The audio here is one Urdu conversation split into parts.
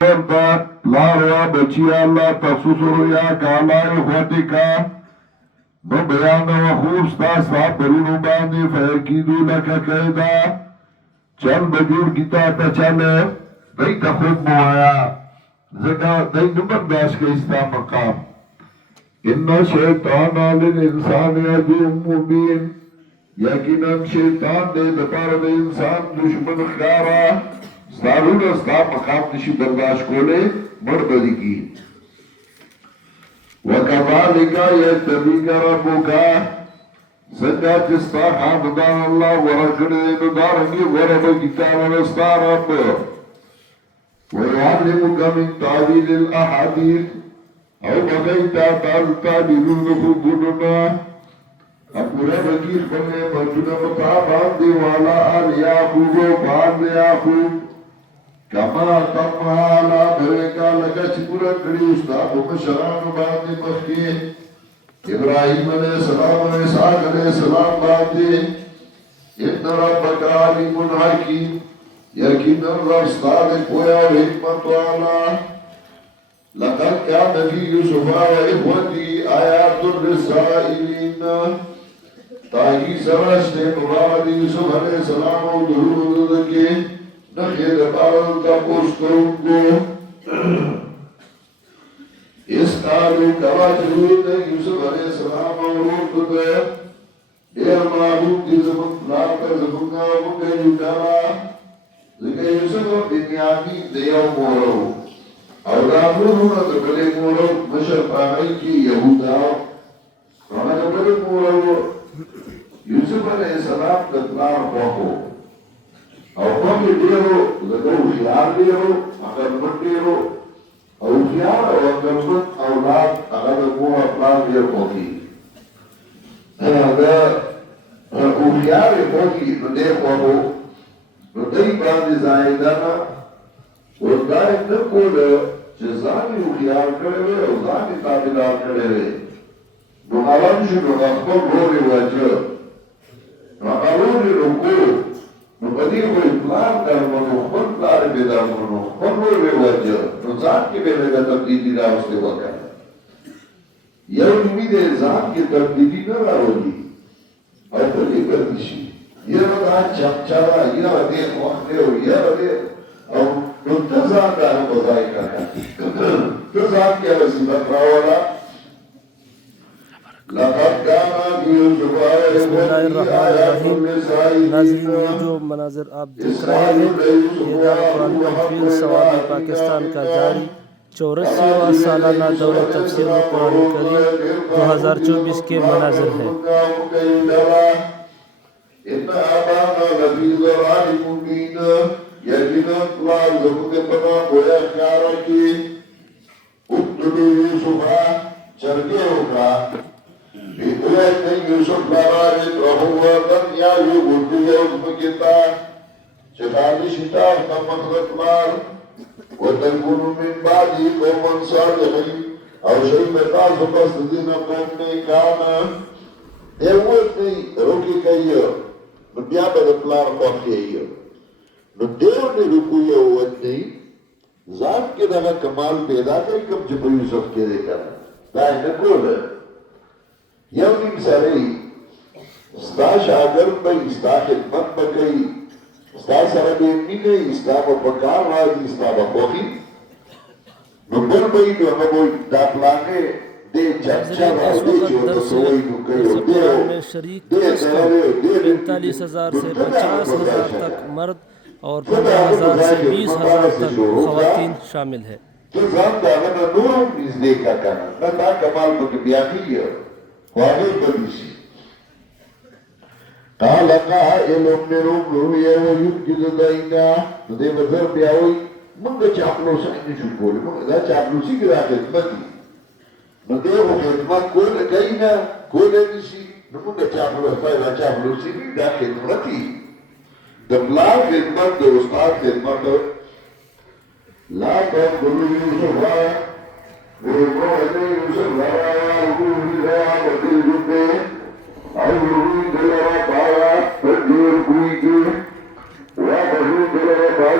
پلار یا بچی اللہ تخصص رؤیا کالا اخوتکا نو بیان و خوب ستا پرونو باندی فیقیدو لکا قیدا چل بجور کتا تا چلے دی تا خود موایا زکا دی نمبرداش کا استا مقام ان شیطان للانسان عدو مبین یقیناً شیطان دے دپار دے انسان دشمن خیارا ستارون استا مقام نشی برداشت کولے مرددی کی وَكَذَلِكَ يَتَّبِيكَ رَبُّكَ سنگا جستا خاندان اللہ ورکڑے ندارنگی ورب کتاب رستا رب وَيَعْلِمُكَ مِن تَعْوِيلِ الْأَحَادِيثِ او بغیتا تعبیرون خوبوننا اپورا بکی خبرے مرجون مطابان دیوالا آل یاخوب و بان یاخوب کما تمہالا بھویکا لگا چپورا کری استاد مشران باندی مخی ابراہیم علیہ السلام علیہ اسحاق علیہ السلام باندی ان ربک علیم حکیم یقین رب استاد کویا و حکمت والا لقد كان في يوسف وإخوته آيات للسائلين تاہی سرش نے مبارد یوسف علیہ السلام و درود کے نخیر بارد کا پوش کروں کو اس قالو کوا جرود یوسف علیہ السلام و روح دے دیر معلوم دی زمان پلار کر زمانگا مکہ یوکالا لکہ یوسف و بنیامی دیو مورو اور رابرون دکلے مورو مشر پاگئی کی یہودا رانا دکلے مورو یوسف علیہ السلام دکلار خوکو اور خوکی دیرو لکو خیار دیرو اقرمت دیرو اور خیار اور اقرمت اولاد اگر مو اپلان دیر خوکی خیار خوکی ندے خوکو ندے باندی زائدانا ودائے نکول چزانی اخیار کرے و زانی تابدار کرے نو علم شنو اخبر روری وجه نو روری رکو نو بدی کو اطلاع کرمونو خبر پلار بیدامونو خبر روری وجه نو زان کی بیلے گا تبدیلی راوستے وقت یو امید زان کی تبدیلی نہ راولی اور بلی کردشی یہ وقت چمچارا یہ وقت وقت ہو یہ وقت اور تزاد دارو بزائی کرنا تزاد کیا وسیبت راولا لقد کانا یوسف بسم اللہ الرحمن الرحیم ناظرین یہ جو مناظر آپ دیکھ رہے ہیں یہ دار قرآن تحفیظ ثوابی پاکستان کا جاری 84واں سالانہ دورہ تفسیر قرآن کریم 2024 کے مناظر ہیں ان آبانا لفی ضرار مبین یقینا اللہ زمود پنا گویا خیارا کی اتدو یوسفا چرگے ہوگا بیدویت نہیں یوسف لارارت رہوا دن یا یو گردو یا ازمکتا چخالی شتاف نمخلق لار وتنکونو من بعدی قومن صالحی او شئی مقاس وقصد دین قوم نے کانا ایوت نہیں روکی کئیو نبیابت اپلار خوخی ایو نو دیو نے رکوی اوت نہیں ذات کے دغا کمال پیدا کری کم جب یوسف کے دے کر دائی نکول ہے یو نیم سرئی ستا شاگرد بھئی ستا خدمت بکئی ستا سربین مینئی ستا بپکار راجی ستا بخوخی نو بل بھئی نو ہمو دا پلانے دے چمچا را دے چوتا سوئی نو کئیو دیو دے 45,000 سے 50,000 تک مرد اور 15,000 سے 20,000 تک خواتین شامل ہے تو زام داغنا نورم نیز دیکھا کنا نتا کمال بک بیاقی ہے خواہی بدیسی قالقا علم نروم رویہ و یبجد دائنا تو دے وزر بیاوی منگا چاپلو سائنی شو کولے منگا دا چاپلو سی گرا خدمتی نو دے وہ خدمت کولے گئینا کولے نیسی نو منگا چاپلو فائدہ چاپلو سی بھی دا خدمتی دبلا خدمت دے استاد خدمت لا تقبلوا يوسفا ويقول يوسف لا يقول لا بدل جبه او يريد لا بايا بدل كويك وبدل لا بايا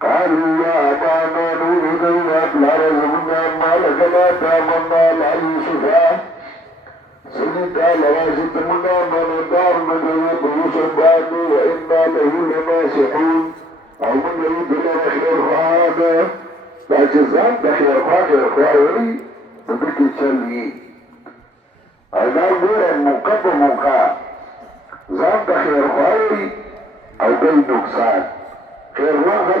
قالوا يا أبانا نريد أن لا رزقنا ما لك لا تامنا لا يوسفا سيدنا لرازق منا من دار من يوسف بعد وإنا له لناصحون أو من يريد لنا خير فهذا لا جزاء بخير فاخر خيري بك تشلي أنا غير مقدمك زاد بخير خيري أو بين نقصان خير واحد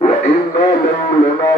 وإنا له لنا